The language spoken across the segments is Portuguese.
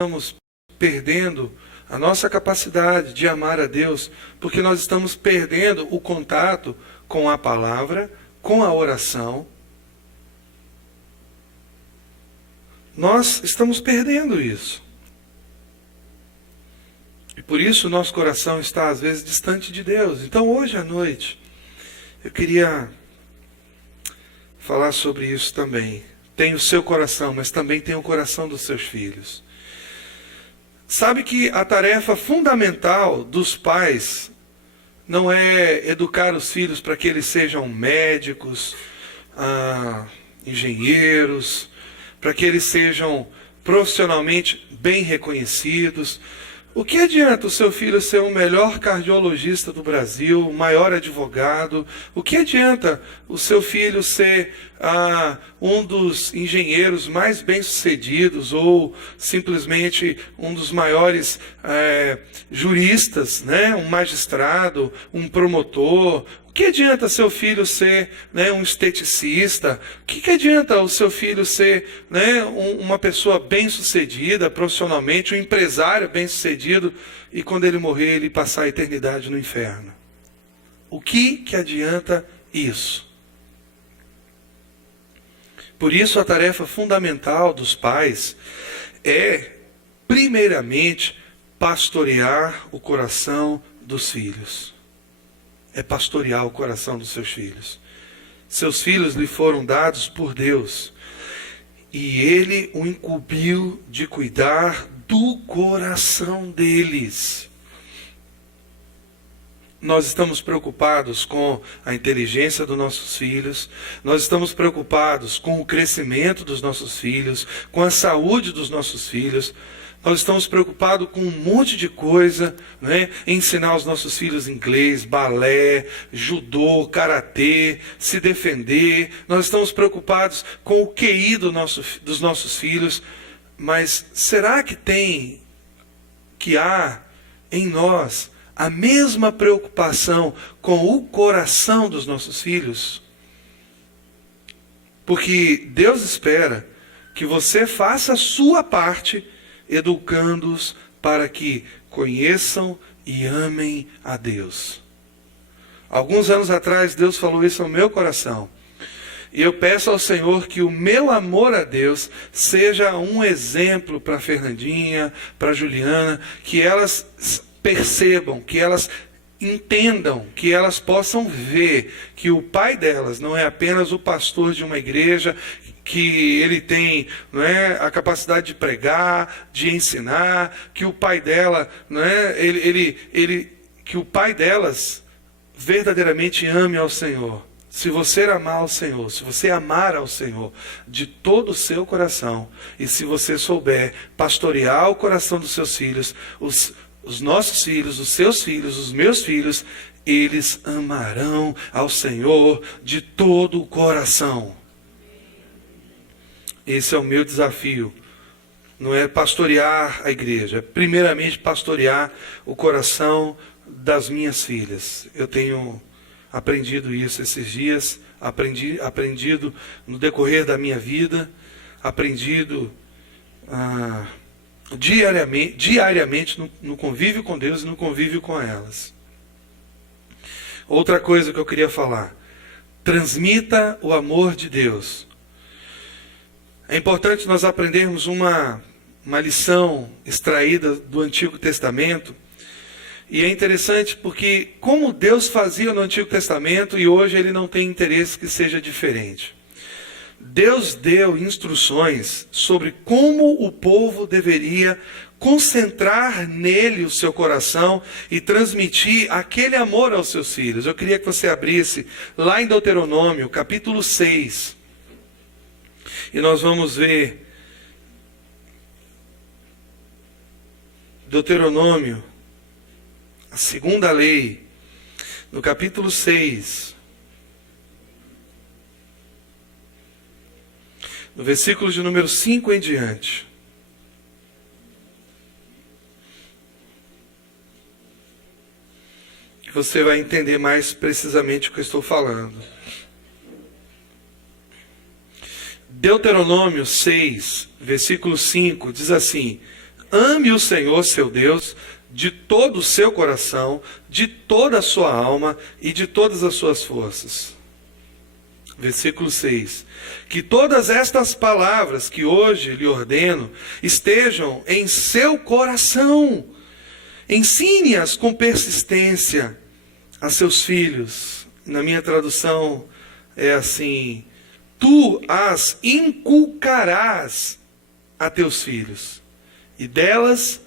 estamos perdendo a nossa capacidade de amar a Deus, porque nós estamos perdendo o contato com a palavra, com a oração. Nós estamos perdendo isso. E por isso o nosso coração está às vezes distante de Deus. Então hoje à noite, eu queria falar sobre isso também. Tem o seu coração, mas também tem o coração dos seus filhos. Sabe que a tarefa fundamental dos pais não é educar os filhos para que eles sejam médicos, engenheiros, para que eles sejam profissionalmente bem reconhecidos. O que adianta o seu filho ser o melhor cardiologista do Brasil, o maior advogado? O que adianta o seu filho ser um dos engenheiros mais bem-sucedidos ou simplesmente um dos maiores juristas, né? Um magistrado, um promotor? O que adianta seu filho ser, né, um esteticista? O que adianta o seu filho ser, né, uma pessoa bem-sucedida profissionalmente, um empresário bem-sucedido, e quando ele morrer, ele passar a eternidade no inferno? O que adianta isso? Por isso, a tarefa fundamental dos pais é, primeiramente, pastorear o coração dos filhos. É pastorear o coração dos seus filhos. Seus filhos lhe foram dados por Deus, e Ele o incumbiu de cuidar do coração deles. Nós estamos preocupados com a inteligência dos nossos filhos, nós estamos preocupados com o crescimento dos nossos filhos, com a saúde dos nossos filhos. Nós estamos preocupados com um monte de coisa, né? Ensinar os nossos filhos inglês, balé, judô, karatê, se defender. Nós estamos preocupados com o QI dos nossos filhos. Mas será que há em nós a mesma preocupação com o coração dos nossos filhos? Porque Deus espera que você faça a sua parte, educando-os para que conheçam e amem a Deus. Alguns anos atrás, Deus falou isso ao meu coração. E eu peço ao Senhor que o meu amor a Deus seja um exemplo para a Fernandinha, para a Juliana, que elas percebam, que elas entendam, que elas possam ver que o pai delas não é apenas o pastor de uma igreja, que ele tem, não é, a capacidade de pregar, de ensinar, que o pai dela, não é, que o pai delas verdadeiramente ame ao Senhor. Se você amar ao Senhor, se você amar ao Senhor de todo o seu coração, e se você souber pastorear o coração dos seus filhos, os nossos filhos, os seus filhos, os meus filhos, eles amarão ao Senhor de todo o coração. Esse é o meu desafio. Não é pastorear a igreja, é primeiramente pastorear o coração das minhas filhas. Eu tenho aprendido isso esses dias, aprendido no decorrer da minha vida, aprendido diariamente no convívio com Deus e no convívio com elas. Outra coisa que eu queria falar: transmita o amor de Deus. É importante nós aprendermos uma lição extraída do Antigo Testamento. E é interessante porque como Deus fazia no Antigo Testamento, e hoje Ele não tem interesse que seja diferente. Deus deu instruções sobre como o povo deveria concentrar nele o seu coração e transmitir aquele amor aos seus filhos. Eu queria que você abrisse lá em Deuteronômio, capítulo 6. E nós vamos ver Deuteronômio, a segunda lei, no capítulo 6, no versículo de número 5 em diante. Você vai entender mais precisamente o que eu estou falando. Deuteronômio 6, versículo 5, diz assim: ame o Senhor seu Deus de todo o seu coração, de toda a sua alma e de todas as suas forças. Versículo 6. Que todas estas palavras que hoje lhe ordeno estejam em seu coração. Ensine-as com persistência a seus filhos. Na minha tradução é assim: tu as inculcarás a teus filhos, e delas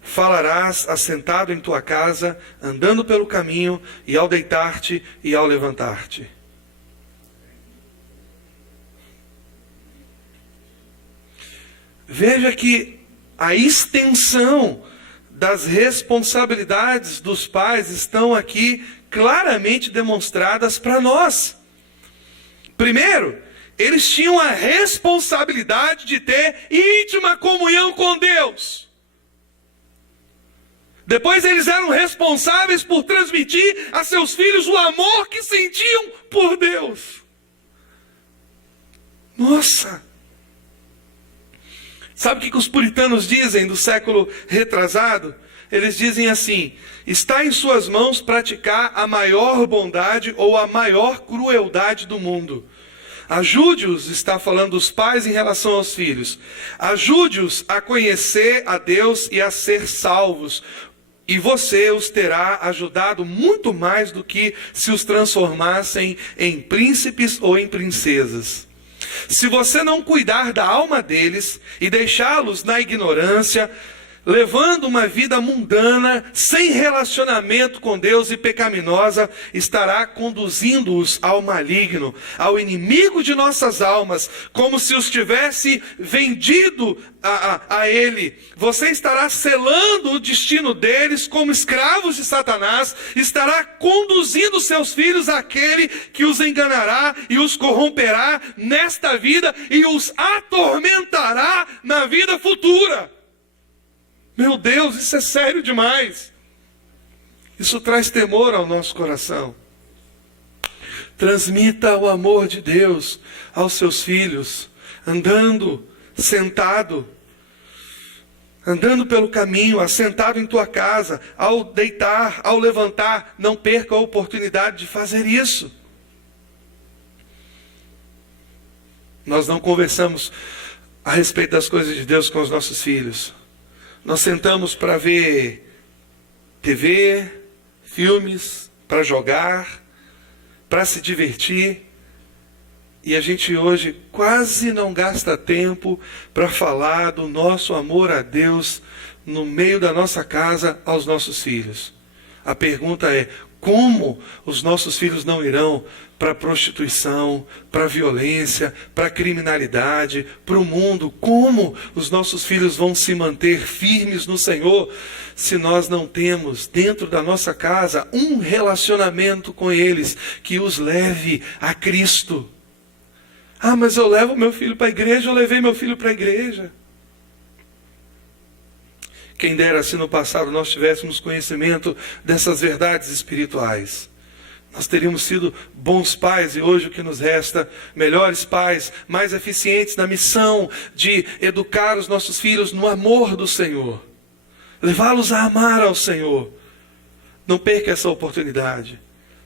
falarás assentado em tua casa, andando pelo caminho, e ao deitar-te e ao levantar-te. Veja que a extensão das responsabilidades dos pais estão aqui claramente demonstradas para nós. Primeiro, eles tinham a responsabilidade de ter íntima comunhão com Deus. Depois eles eram responsáveis por transmitir a seus filhos o amor que sentiam por Deus. Nossa! Sabe o que os puritanos dizem do século retrasado? Eles dizem assim: está em suas mãos praticar a maior bondade ou a maior crueldade do mundo. Ajude-os, está falando dos pais em relação aos filhos, ajude-os a conhecer a Deus e a ser salvos, e você os terá ajudado muito mais do que se os transformassem em príncipes ou em princesas. Se você não cuidar da alma deles e deixá-los na ignorância, levando uma vida mundana, sem relacionamento com Deus e pecaminosa, estará conduzindo-os ao maligno, ao inimigo de nossas almas, como se os tivesse vendido a ele. Você estará selando o destino deles como escravos de Satanás, estará conduzindo seus filhos àquele que os enganará e os corromperá nesta vida e os atormentará na vida futura. Meu Deus, isso é sério demais. Isso traz temor ao nosso coração. Transmita o amor de Deus aos seus filhos, andando, sentado, andando pelo caminho, assentado em tua casa, ao deitar, ao levantar. Não perca a oportunidade de fazer isso. Nós não conversamos a respeito das coisas de Deus com os nossos filhos. Nós sentamos para ver TV, filmes, para jogar, para se divertir. E a gente hoje quase não gasta tempo para falar do nosso amor a Deus no meio da nossa casa aos nossos filhos. A pergunta é: como os nossos filhos não irão para a prostituição, para a violência, para a criminalidade, para o mundo? Como os nossos filhos vão se manter firmes no Senhor se nós não temos dentro da nossa casa um relacionamento com eles que os leve a Cristo? Ah, mas eu levo meu filho para a igreja, eu levei meu filho para a igreja. Quem dera se no passado nós tivéssemos conhecimento dessas verdades espirituais. Nós teríamos sido bons pais, e hoje o que nos resta, melhores pais, mais eficientes na missão de educar os nossos filhos no amor do Senhor. Levá-los a amar ao Senhor. Não perca essa oportunidade.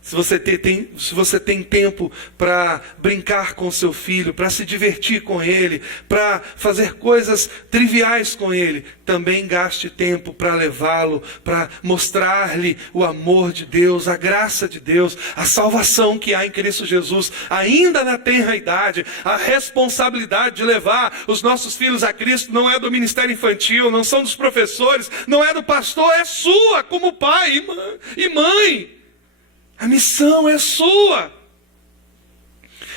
Se você tem tempo para brincar com seu filho, para se divertir com ele, para fazer coisas triviais com ele, também gaste tempo para levá-lo, para mostrar-lhe o amor de Deus, a graça de Deus, a salvação que há em Cristo Jesus, ainda na tenra idade. A responsabilidade de levar os nossos filhos a Cristo não é do ministério infantil, não são dos professores, não é do pastor, é sua como pai e mãe. A missão é sua.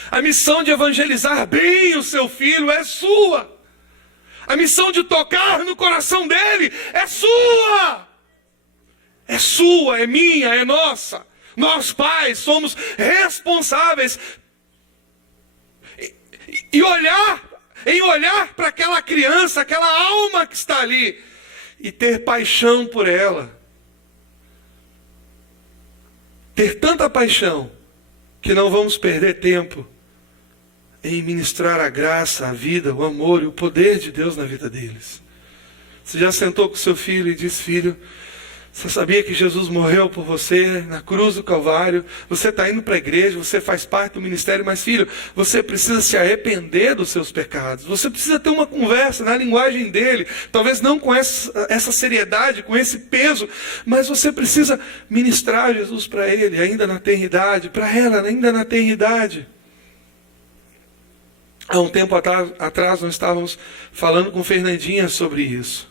A missão de evangelizar bem o seu filho é sua. A missão de tocar no coração dele é sua. É sua, é minha, é nossa. Nós pais somos responsáveis em olhar para aquela criança, aquela alma que está ali e ter paixão por ela. Ter tanta paixão que não vamos perder tempo em ministrar a graça, a vida, o amor e o poder de Deus na vida deles. Você já sentou com seu filho e disse: filho, você sabia que Jesus morreu por você na cruz do Calvário? Você está indo para a igreja, você faz parte do ministério, mas filho, você precisa se arrepender dos seus pecados. Você precisa ter uma conversa na linguagem dele, talvez não com essa seriedade, com esse peso, mas você precisa ministrar Jesus para ele, ainda na tenridade, para ela, ainda na tenridade. Há um tempo atrás nós estávamos falando com Fernandinha sobre isso.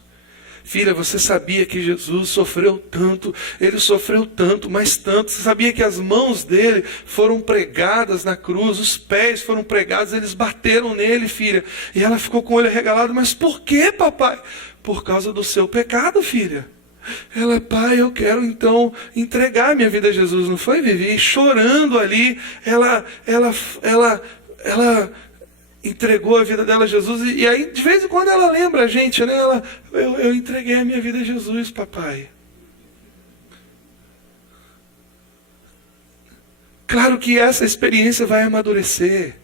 Filha, você sabia que Jesus sofreu tanto, ele sofreu tanto, mas tanto. Você sabia que as mãos dele foram pregadas na cruz, os pés foram pregados, eles bateram nele, filha. E ela ficou com o olho arregalado. Mas por que, papai? Por causa do seu pecado, filha. Ela: pai, eu quero então entregar minha vida a Jesus. Não foi, Vivi? E chorando ali, ela entregou a vida dela a Jesus, e aí de vez em quando ela lembra a gente, né? Eu entreguei a minha vida a Jesus, papai. Claro que essa experiência vai amadurecer,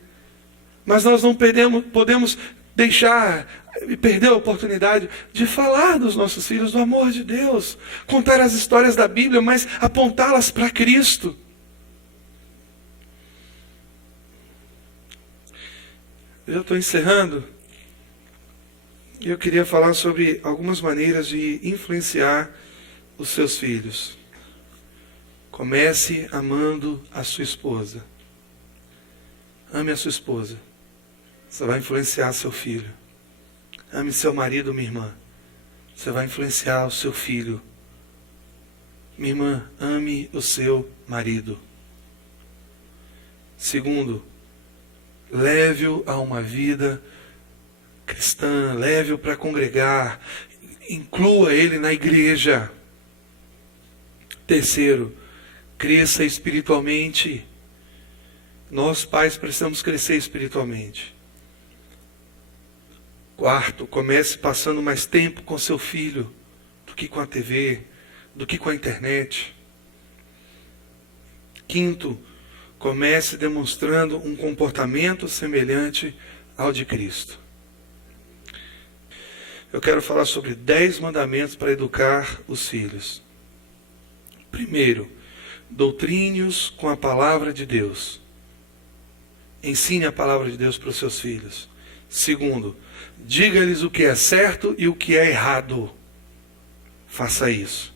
mas nós não podemos deixar e perder a oportunidade de falar dos nossos filhos, do amor de Deus, contar as histórias da Bíblia, mas apontá-las para Cristo. Eu estou encerrando. Eu queria falar sobre algumas maneiras de influenciar os seus filhos. Comece amando a sua esposa. Ame a sua esposa. Você vai influenciar seu filho. Ame seu marido, minha irmã. Você vai influenciar o seu filho. Minha irmã, ame o seu marido. Segundo, leve-o a uma vida cristã, leve-o para congregar, inclua ele na igreja. Terceiro, cresça espiritualmente. Nós, pais, precisamos crescer espiritualmente. Quarto, comece passando mais tempo com seu filho do que com a TV, do que com a internet. Quinto, comece demonstrando um comportamento semelhante ao de Cristo. Eu quero falar sobre 10 mandamentos para educar os filhos. Primeiro, doutrine-os com a palavra de Deus. Ensine a palavra de Deus para os seus filhos. Segundo, diga-lhes o que é certo e o que é errado. Faça isso.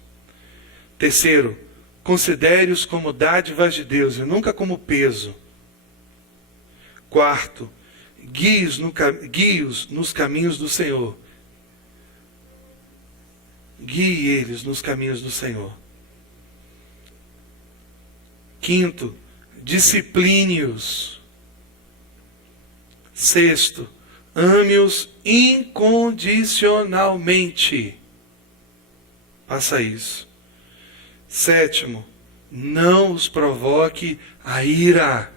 Terceiro, considere-os como dádivas de Deus e nunca como peso. Quarto, guie-os nos caminhos do Senhor. Guie eles nos caminhos do Senhor. Quinto, discipline-os. Sexto, ame-os incondicionalmente. Faça isso. Sétimo, não os provoque a ira.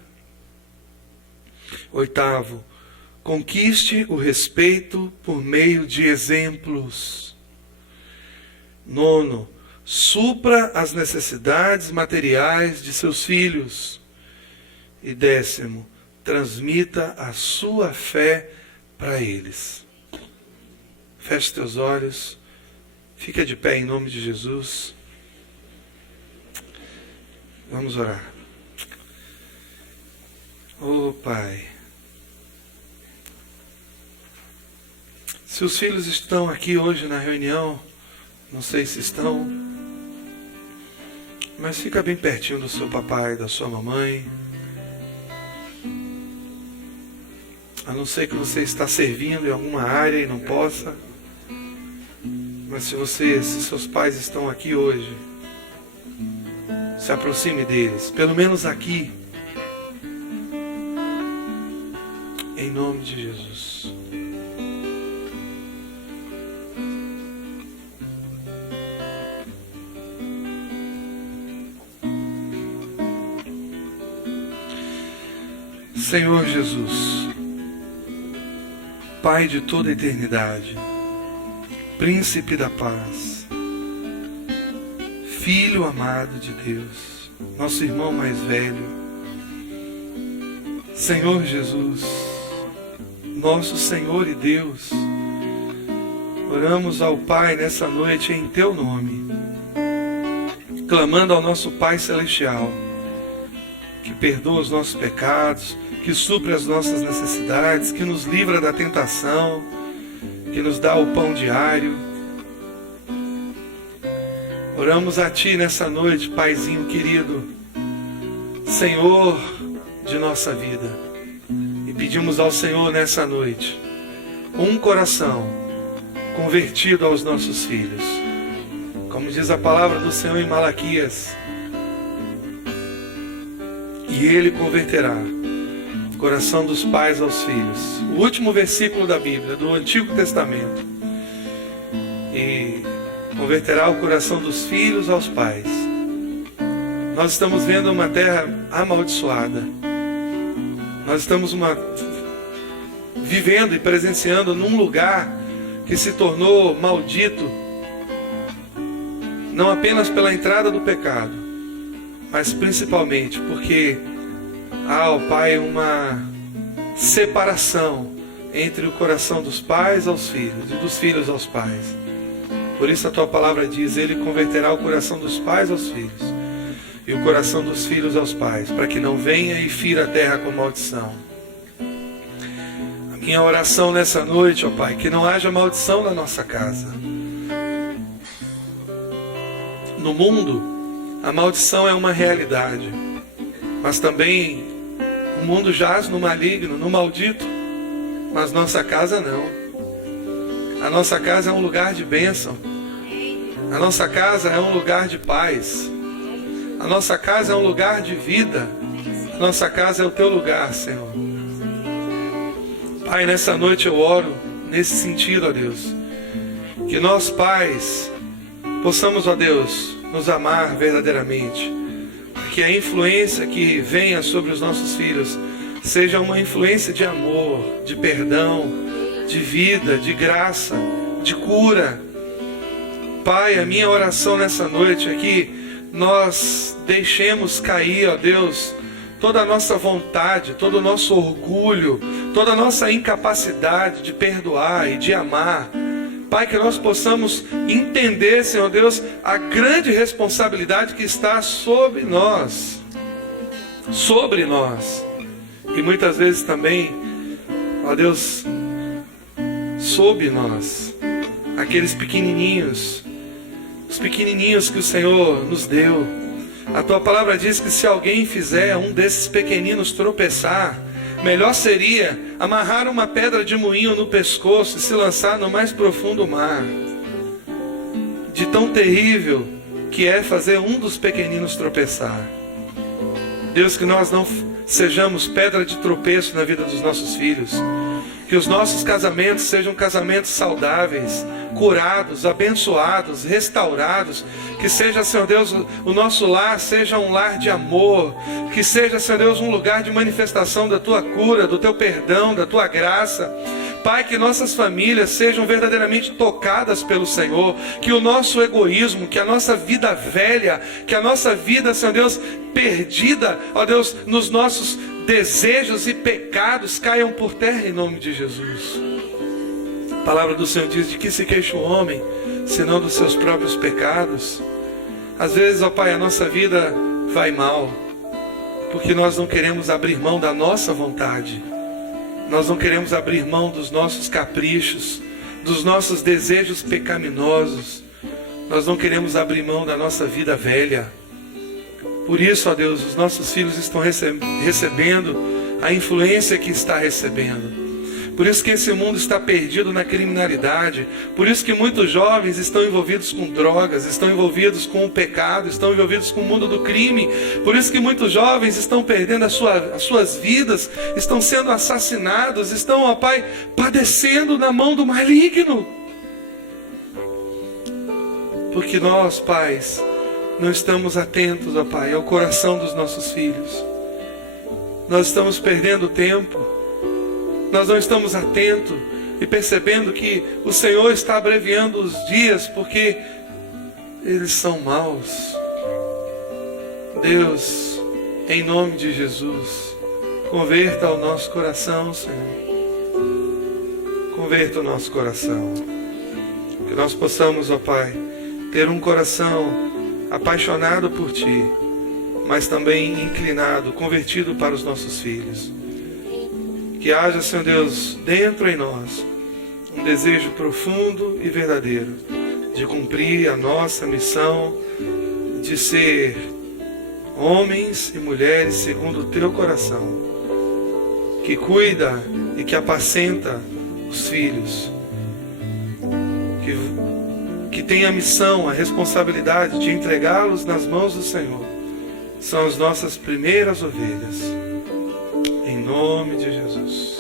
Oitavo, conquiste o respeito por meio de exemplos. Nono, supra as necessidades materiais de seus filhos. E décimo, transmita a sua fé para eles. Feche teus olhos, fica de pé em nome de Jesus. Vamos orar. Oh, Pai, se os filhos estão aqui hoje na reunião, não sei se estão, mas fica bem pertinho do seu papai, da sua mamãe. A não ser que você está servindo em alguma área e não possa. Mas se seus pais estão aqui hoje, se aproxime deles, pelo menos aqui, em nome de Jesus. Senhor Jesus, Pai de toda a eternidade, Príncipe da paz, Filho amado de Deus, nosso irmão mais velho, Senhor Jesus, nosso Senhor e Deus, Oramos ao Pai nessa noite em Teu nome, clamando ao nosso Pai Celestial, que perdoa os nossos pecados, que supre as nossas necessidades, que nos livra da tentação, que nos dá o pão diário. Oramos a Ti nessa noite, Paizinho querido, Senhor de nossa vida, e pedimos ao Senhor nessa noite um coração convertido aos nossos filhos. Como diz a palavra do Senhor em Malaquias, e Ele converterá o coração dos pais aos filhos. O último versículo da Bíblia, do Antigo Testamento. E converterá o coração dos filhos aos pais. Nós estamos vendo uma terra amaldiçoada. Nós estamos vivendo e presenciando num lugar que se tornou maldito, não apenas pela entrada do pecado, mas principalmente porque há, ó Pai, uma separação entre o coração dos pais aos filhos e dos filhos aos pais. Por isso a Tua palavra diz: Ele converterá o coração dos pais aos filhos e o coração dos filhos aos pais, para que não venha e fira a terra com maldição. A minha oração nessa noite, ó Pai, que não haja maldição na nossa casa. No mundo, a maldição é uma realidade, mas também o mundo jaz no maligno, no maldito, mas nossa casa não. A nossa casa é um lugar de bênção. A nossa casa é um lugar de paz. A nossa casa é um lugar de vida. A nossa casa é o Teu lugar, Senhor. Pai, nessa noite eu oro nesse sentido, ó Deus, que nós pais possamos, ó Deus, nos amar verdadeiramente, que a influência que venha sobre os nossos filhos seja uma influência de amor, de perdão, de vida, de graça, de cura. Pai, a minha oração nessa noite é que nós deixemos cair, ó Deus, toda a nossa vontade, todo o nosso orgulho, toda a nossa incapacidade de perdoar e de amar. Pai, que nós possamos entender, Senhor Deus, a grande responsabilidade que está sobre nós. Sobre nós. E muitas vezes também, ó Deus, sob nós. Aqueles pequenininhos, os pequenininhos que o Senhor nos deu. A Tua palavra diz que se alguém fizer um desses pequeninos tropeçar, melhor seria amarrar uma pedra de moinho no pescoço e se lançar no mais profundo mar. De tão terrível que é fazer um dos pequeninos tropeçar. Deus, que nós não sejamos pedra de tropeço na vida dos nossos filhos. Que os nossos casamentos sejam casamentos saudáveis, curados, abençoados, restaurados. Que seja, Senhor Deus, o nosso lar seja um lar de amor. Que seja, Senhor Deus, um lugar de manifestação da Tua cura, do Teu perdão, da Tua graça. Pai, que nossas famílias sejam verdadeiramente tocadas pelo Senhor. Que o nosso egoísmo, que a nossa vida velha, que a nossa vida, Senhor Deus, perdida, ó Deus, nos nossos desejos e pecados caiam por terra em nome de Jesus. A palavra do Senhor diz: de que se queixa o homem, senão dos seus próprios pecados. Às vezes, ó Pai, a nossa vida vai mal, porque nós não queremos abrir mão da nossa vontade. Nós não queremos abrir mão dos nossos caprichos, dos nossos desejos pecaminosos. Nós não queremos abrir mão da nossa vida velha. Por isso, ó Deus, os nossos filhos estão recebendo a influência que está recebendo. Por isso que esse mundo está perdido na criminalidade. Por isso que muitos jovens estão envolvidos com drogas, estão envolvidos com o pecado, estão envolvidos com o mundo do crime. Por isso que muitos jovens estão perdendo as suas vidas, estão sendo assassinados, estão, ó Pai, padecendo na mão do maligno. Porque nós, pais, não estamos atentos, ó Pai, ao coração dos nossos filhos. Nós estamos perdendo tempo. Nós não estamos atentos e percebendo que o Senhor está abreviando os dias porque eles são maus. Deus, em nome de Jesus, converta o nosso coração, Senhor. Converta o nosso coração. Que nós possamos, ó Pai, ter um coração apaixonado por Ti, mas também inclinado, convertido para os nossos filhos. Que haja, Senhor Deus, dentro em nós, um desejo profundo e verdadeiro de cumprir a nossa missão, de ser homens e mulheres segundo o Teu coração, que cuida e que apacenta os filhos, que tem a missão, a responsabilidade de entregá-los nas mãos do Senhor. São as nossas primeiras ovelhas. Em nome de Jesus.